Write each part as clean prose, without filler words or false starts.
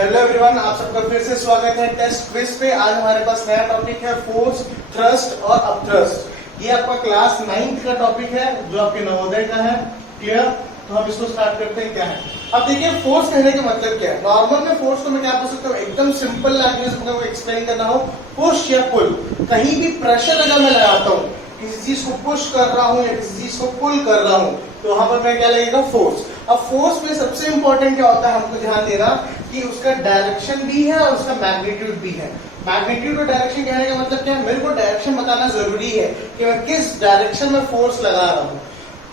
Hello everyone, आप सबका फिर से स्वागत है टेस्ट क्विज पे। आज हमारे पास नया टॉपिक है फोर्स, थ्रस्ट और अपथ्रस्ट। ये आपका क्लास 9th का टॉपिक है जो आपके नवोदय का है। क्लियर? तो हम इसको स्टार्ट करते हैं। क्या है, अब देखिए फोर्स कहने का मतलब क्या है। नॉर्मल में फोर्स को मैं क्या बोल सकता हूँ, एकदम सिंपल लैंग्वेज में अगर एक्सप्लेन करना हो, पुश या पुल। कहीं भी प्रेशर अगर मैं लगाता हूँ, किसी चीज को पुश कर रहा हूँ या किसी चीज को पुल कर रहा हूँ, तो वहां पर मैं क्या लगेगा, फोर्स। अब फोर्स में सबसे इंपॉर्टेंट क्या होता है, हमको ध्यान देना कि उसका डायरेक्शन भी है और उसका मैग्नीट्यूड भी है। मैग्नीट्यूड और डायरेक्शन कहने का मतलब क्या है, मेरे को डायरेक्शन बताना जरूरी है कि मैं किस डायरेक्शन में फोर्स लगा रहा हूँ।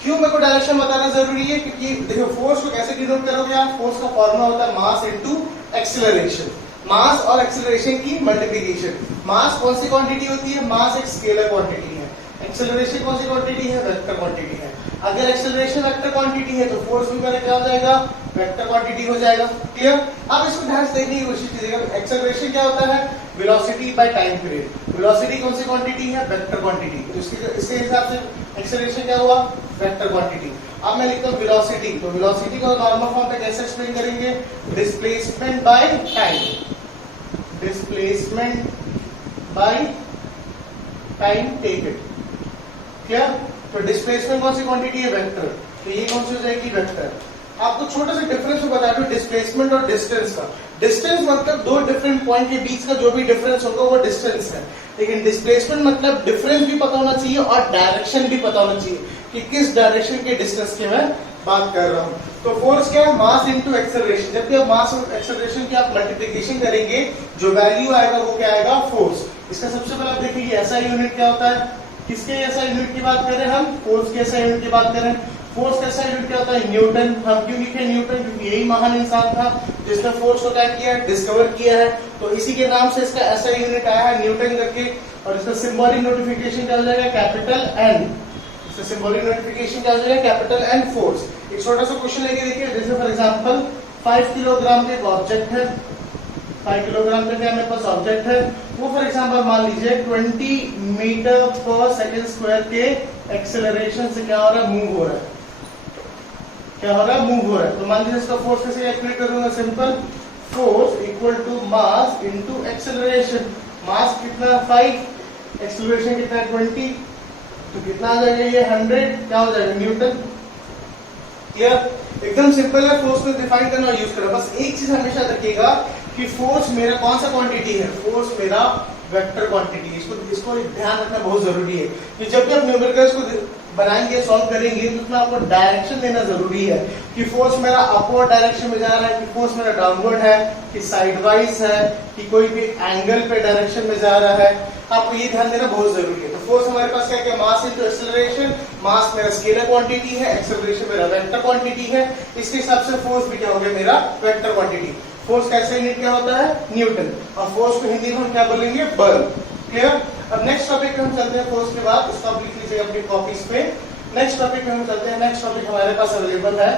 क्यों मेरे को डायरेक्शन बताना जरूरी है, क्योंकि देखो फोर्स को कैसे डिनोट करोगे आप, फोर्स का फॉर्मूला होता है मास इनटू एक्सीलरेशन। मास और एक्सीलरेशन की मल्टीप्लिकेशन। मास कौन सी क्वांटिटी होती है, मास एक स्केलर क्वांटिटी है। एक्सेलरेशन कौन सी क्वांटिटी है, वेक्टर क्वांटिटी है। अगर एक्सेलरेशन वेक्टर क्वांटिटी है तो फोर्स भी मेरा क्या हो जाएगा, वेक्टर क्वांटिटी हो जाएगा। क्लियर? अब इसको ध्यान से देखने की कोशिश कीजिएगा। एक्सेलरेशन क्या होता है, velocity by time period. Velocity कौन सी क्वांटिटी है, वेक्टर क्वांटिटी। तो इसके हिसाब से एक्सेलरेशन क्या हुआ, वेक्टर क्वांटिटी। अब मैं लिखता हूँ वेलोसिटी, तो वेलोसिटी को नॉर्मल फॉर्म पे कैसे एक्सप्लेन करेंगे, displacement by time. Displacement by time taken. क्या? तो डिस्प्लेसमेंट कौन सी क्वांटिटी है, वेक्टर। तो ये कौन सी हो जाएगी, वेक्टर। आपको छोटा सा डिफरेंस बता दूं डिस्प्लेसमेंट और डिस्टेंस का। डिस्टेंस मतलब दो डिफरेंट पॉइंट के बीच का जो भी डिफरेंस होगा वो डिस्टेंस है। लेकिन डिस्प्लेसमेंट मतलब डिफरेंस भी पता होना चाहिए और डायरेक्शन भी पता होना चाहिए कि किस डायरेक्शन के डिस्टेंस की मैं बात कर रहा हूँ। तो फोर्स क्या है, मास इनटू एक्सेलरेशन। जब भी आप मास और एक्सेलरेशन की आप मल्टीप्लिकेशन करेंगे, जो वैल्यू आएगा वो क्या आएगा, फोर्स। इसका सबसे पहले आप देखिए एसआई यूनिट क्या होता है। किसके एसआई यूनिट की बात करें हम, फोर्स के एसआई यूनिट की बात करें। फोर्स का एसआई यूनिट क्या होता है, न्यूटन। हम क्यों लिखे न्यूटन, क्योंकि यही महान इंसान था जिसने फोर्स को क्या किया है, डिस्कवर किया है। तो इसी के नाम से इसका एसआई यूनिट आया है न्यूटन करके। और इसका सिंबॉलिक नोटिफिकेशन क्या हो जाएगा, कैपिटल एन। इसका सिंबॉलिक नोटिफिकेशन क्या हो जाएगा, कैपिटल एन फोर्स। एक छोटा सा क्वेश्चन लेके देखिए, जैसे फॉर एग्जांपल 5 किलोग्राम का एक ऑब्जेक्ट है। 5 किलोग्राम का क्या मेरे पास ऑब्जेक्ट है, वो फॉर एग्जांपल मान लीजिए 20 मीटर पर सेकेंड स्क्वायर के एक्सेलरेशन से क्या हो रहा है, मूव हो रहा है। क्या हो रहा है, मूव हो रहा है। तो मान लीजिए इसका फोर्स कैसे कैलकुलेट करूंगा, simple. Force equal to mass into acceleration. Mass कितना 5, एक्सेलरेशन कितना 20, तो कितना आ जाएगा ये 100, क्या हो जाएगा, न्यूटन। क्लियर? एकदम सिंपल है फोर्स को डिफाइन करना और यूज करना। बस एक चीज हमेशा रखिएगा कि फोर्स मेरा कौन सा क्वांटिटी है, फोर्स मेरा वेक्टर क्वांटिटी। इसको ध्यान रखना बहुत जरूरी है कि जब भी आप न्यूमेरिकल्स को बनाएंगे, सॉल्व करेंगे, तो उसमें आपको डायरेक्शन देना जरूरी है कि फोर्स मेरा अपवर्ड डायरेक्शन में जा रहा है, कि फोर्स मेरा डाउनवर्ड है, कि साइडवाइज है, कि कोई भी एंगल पे डायरेक्शन में जा रहा है। आपको ये ध्यान देना बहुत जरूरी है। तो फोर्स हमारे पास क्या है, मास इनटू एक्सेलरेशन। मास मेरा स्केलर क्वांटिटी है, एक्सेलरेशन मेरा वेक्टर क्वांटिटी है। इसके हिसाब से फोर्स भी क्या हो गया, मेरा वेक्टर क्वांटिटी। फोर्स का ऐसा यूनिट क्या होता है, न्यूटन। और फोर्स को हिंदी में हम क्या बोलेंगे, बल। क्लियर? अब नेक्स्ट टॉपिक पे हम चलते हैं फोर्स के बाद, उसको आप लिख लीजिए अपनी कॉपीज पे। नेक्स्ट टॉपिक पे हम चलते हैं। नेक्स्ट टॉपिक हमारे पास अवेलेबल है,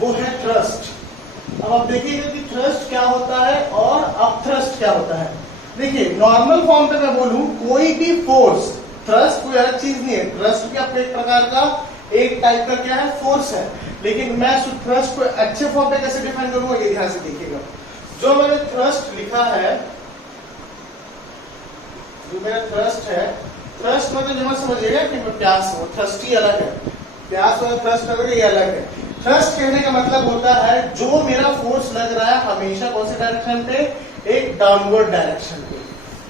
वो है थ्रस्ट। अब आप देखिएगा कि थ्रस्ट क्या होता है और अपथ्रस्ट क्या होता है। देखिए नॉर्मल फॉर्म पे मैं बोलूं, कोई भी फोर्स, थ्रस्ट कोई अलग चीज नहीं है। थ्रस्ट भी आपको एक प्रकार का, एक टाइप का क्या है, फोर्स है। लेकिन मैं थ्रस्ट को अच्छे फॉर्म पे कैसे डिफाइन करूंगा, ये ध्यान से देखिएगा। जो मैंने थ्रस्ट लिखा है, जो मेरा थ्रस्ट है, थ्रस्ट मतलब जमा समझिएगा कि मैं प्यास हूं, थ्रस्ट ही अलग है। प्यास और थ्रस्ट अगर ये अलग है। थ्रस्ट कहने का मतलब होता है जो मेरा फोर्स लग रहा है हमेशा कौन से डायरेक्शन पे, एक डाउनवर्ड डायरेक्शन पे।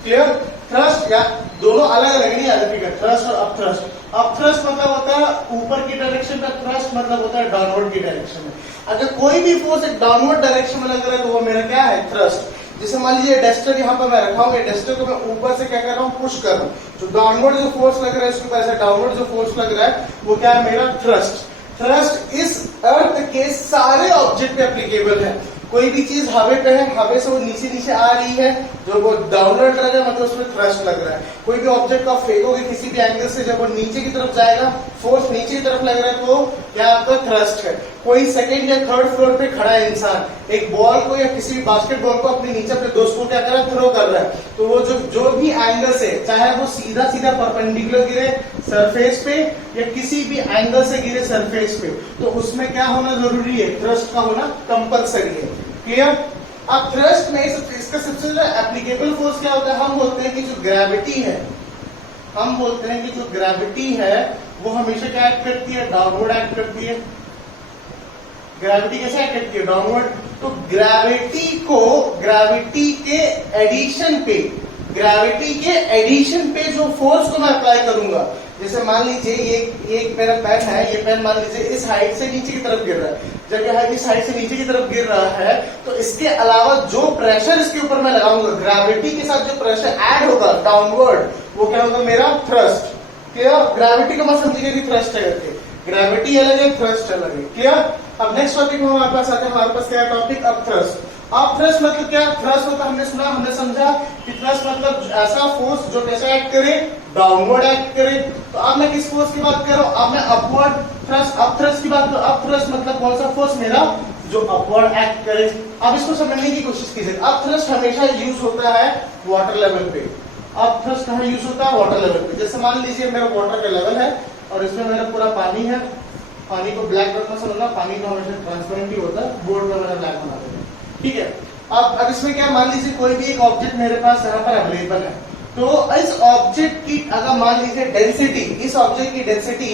क्लियर? थ्रस्ट या दोनों अलग अलग नहीं अलग है, थ्रस्ट और अपथ्रस्ट। अपथ्रस्ट मतलब होता है ऊपर की डायरेक्शन का, थ्रस्ट मतलब होता है डाउनवर्ड की डायरेक्शन में। अगर कोई भी फोर्स एक डाउनवर्ड डायरेक्शन में लग रहा है तो वो मेरा क्या है, थ्रस्ट। जैसे मान लीजिए डस्टर यहाँ पर मैं रखा हूँ, ये डस्टर को मैं ऊपर से क्या कर रहा हूँ, पुश कर रहा हूँ। जो डाउनवर्ड जो फोर्स लग रहा है उसके ऊपर, ऐसा डाउनवर्ड जो फोर्स लग रहा है वो क्या है, मेरा थ्रस्ट। थ्रस्ट इस अर्थ के सारे ऑब्जेक्ट पे एप्लीकेबल है। कोई भी चीज हवे पे है, हवे से वो नीचे नीचे आ रही है, जो वो डाउनवर्ड लग रहा है मतलब उसमें थ्रस्ट लग रहा है। कोई भी ऑब्जेक्ट को आप फेंकोगे किसी भी एंगल से, जब वो नीचे की तरफ जाएगा, फोर्स नीचे की तरफ लग रहा है, तो क्या आपका थ्रस्ट है। कोई सेकंड या थर्ड फ्लोर पे खड़ा है इंसान, एक बॉल को या किसी भी बास्केटबॉल को अपने नीचे अपने दोस्त को क्या कर रहा है, थ्रो कर रहा है, तो वो जो भी एंगल से, चाहे वो सीधा सीधा परपेंडिकुलर गिरे सरफेस पे या किसी भी एंगल से गिरे सरफेस पे, तो उसमें क्या होना जरूरी है, थ्रस्ट का होना कंपलसरी है। क्लियर? अब थ्रस्ट में इसका सबसे ज्यादा एप्लीकेबल फोर्स क्या होता है? हम बोलते हैं कि जो ग्रेविटी है, हम बोलते हैं कि जो ग्रेविटी है वो हमेशा क्या एक्ट करती है? डाउनवर्ड एक्ट करती है। ग्रेविटी कैसे एक्ट करती है? डाउनवर्ड। तो ग्रेविटी के एडिशन पे जो फोर्स को मैं अप्लाई करूंगा, जैसे मान लीजिए ये एक मेरा पेन है, ये पेन मान लीजिए इस हाइट से नीचे की तरफ गिर रहा है। जब यह इस हाइट से नीचे की तरफ गिर रहा है तो इसके अलावा जो प्रेशर इसके ऊपर मैं लगाऊंगा, ग्रेविटी के साथ जो प्रेशर ऐड होगा डाउनवर्ड, वो क्या होगा? मेरा थ्रस्ट। क्लियर? ग्रेविटी को मत समझिए कि थ्रस्ट है करके, ग्रेविटी अलग है, थ्रस्ट अलग है। क्लियर? अब नेक्स्ट टॉपिक में हमारे पास आते हैं, हमारे पास क्या है टॉपिक? अब थ्रस्ट। अब थ्रस्ट मतलब क्या? थ्रस्ट होता हमने सुना, हमने समझा कि थ्रस्ट मतलब ऐसा फोर्स जो कैसे एक्ट करे? डाउनवर्ड एक्ट करे। तो अब मैं किस फोर्स की बात कर रहा हूं? अब मैं अपवर्ड थ्रस्ट, अप थ्रस्ट की बात कर। अप थ्रस्ट मतलब कौन सा फोर्स? मेरा जो अपवर्ड एक्ट करे। अब इसको समझने की कोशिश कीजिए। अप थ्रस्ट हमेशा यूज होता है वाटर लेवल पे। अप थ्रस्ट कहां यूज होता है? वाटर लेवल पे। जैसे मान लीजिए मेरा वाटर का लेवल है और इसमें मेरा पूरा पानी है, पानी को ब्लैक रखना समझना, पानी तो हमेशा ट्रांसपेरेंट ही होता है, बोर्ड में मैंने ब्लैक बना दिया, ठीक है। अब इसमें क्या, मान लीजिए कोई भी एक ऑब्जेक्ट मेरे पास यहाँ पर अवेलेबल है, तो इस ऑब्जेक्ट की अगर मान लीजिए डेंसिटी, इस ऑब्जेक्ट की डेंसिटी,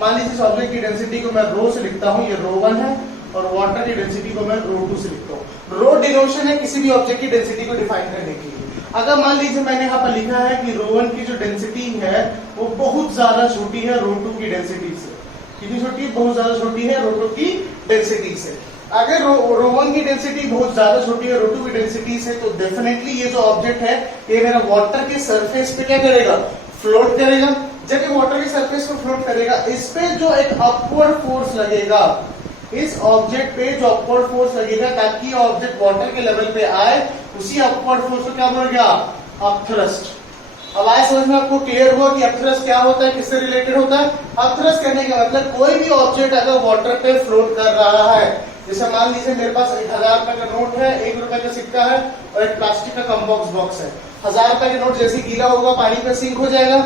मान लीजिए इस ऑब्जेक्ट की डेंसिटी को मैं रो से लिखता हूँ, ये रो1 है, और वाटर की डेंसिटी को मैं रो2 से लिखता हूँ। रो डिनोशन है किसी भी ऑब्जेक्ट की डेंसिटी को डिफाइन करने के लिए। अगर मान लीजिए मैंने यहाँ पर लिखा है कि रो1 की जो डेंसिटी है वो बहुत ज्यादा छोटी है रो2 की डेंसिटी से। कितनी छोटी है? बहुत ज्यादा छोटी है रो2 की डेंसिटी से। अगर रो1 की डेंसिटी बहुत ज्यादा छोटी है रो2 की डेंसिटी से, तो डेफिनेटली ये जो ऑब्जेक्ट है ये मेरा वाटर के सरफेस पे क्या करेगा? फ्लोट करेगा। जब ये वाटर के सरफेस पे फ्लोट करेगा, इस पे जो एक अपवर्ड फोर्स लगेगा, इस ऑब्जेक्ट पे जो अपवर्ड फोर्स लगेगा ताकि ऑब्जेक्ट वाटर के लेवल पे आए, उसी अपवर्ड फोर्स को क्या बोल गया? अपथ्रस्ट। अब आए समझ में आपको? क्लियर हुआ कि अपथ्रस्ट क्या होता है, किससे रिलेटेड होता है? अपथ्रस्ट करने का मतलब कोई भी ऑब्जेक्ट अगर वाटर पे फ्लोट कर रहा है, जैसे मान लीजिए मेरे पास 1000 रुपए का नोट है, 1 रुपए का सिक्का है और एक प्लास्टिक का कम्बॉक्स बॉक्स है। 1000 रुपए का नोट जैसे गीला होगा पानी पे सिंक हो जाएगा,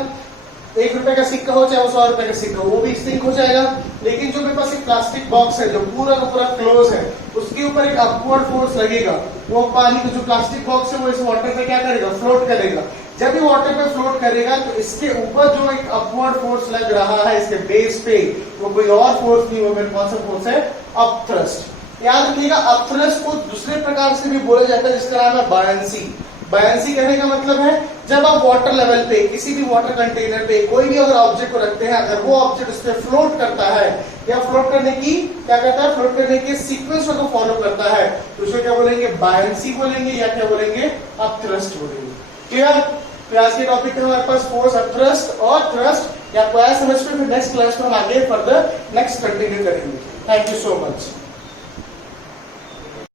1 रुपए का सिक्का हो चाहे वो 100 रुपए का सिक्का हो, वो भी सिंक हो जाएगा। लेकिन जो मेरे पास एक प्लास्टिक बॉक्स है जो पूरा का पूरा क्लोज है, उसके ऊपर एक अपवर्ड फोर्स लगेगा, वो पानी का जो प्लास्टिक बॉक्स है वो इस वाटर पे क्या करेगा? फ्लोट करेगा। जब ये वाटर पे फ्लोट करेगा तो इसके ऊपर जो एक अपवर्ड फोर्स लग रहा है इसके बेस पे, वो कोई और फोर्स नहीं, वो मेरे कौन सा फोर्स है? अपथ्रस्ट। याद रखिएगा, अपथ्रस्ट को दूसरे प्रकार से भी बोला जाता है जिसका नाम है बायंसी। बायंसी कहने का मतलब है जब आप वाटर लेवल पे किसी भी वाटर कंटेनर पे कोई भी अगर ऑब्जेक्ट को रखते हैं, अगर वो ऑब्जेक्ट उस पर फ्लोट करता है या फ्लोट करने की क्या करता है? फ्लोट करने के सीक्वेंस को फॉलो करता है, तो उसे क्या बोलेंगे? बायंसी बोलेंगे या क्या बोलेंगे? अपथ्रस्ट बोलेंगे। क्लियर? तो आज के टॉपिक है हमारे पास फोर्स, अपथ्रस्ट और थ्रस्ट। या आपको आया समझ में? फिर नेक्स्ट क्लास में हम आगे फर्दर नेक्स्ट कंटिन्यू करेंगे। Thank you so much.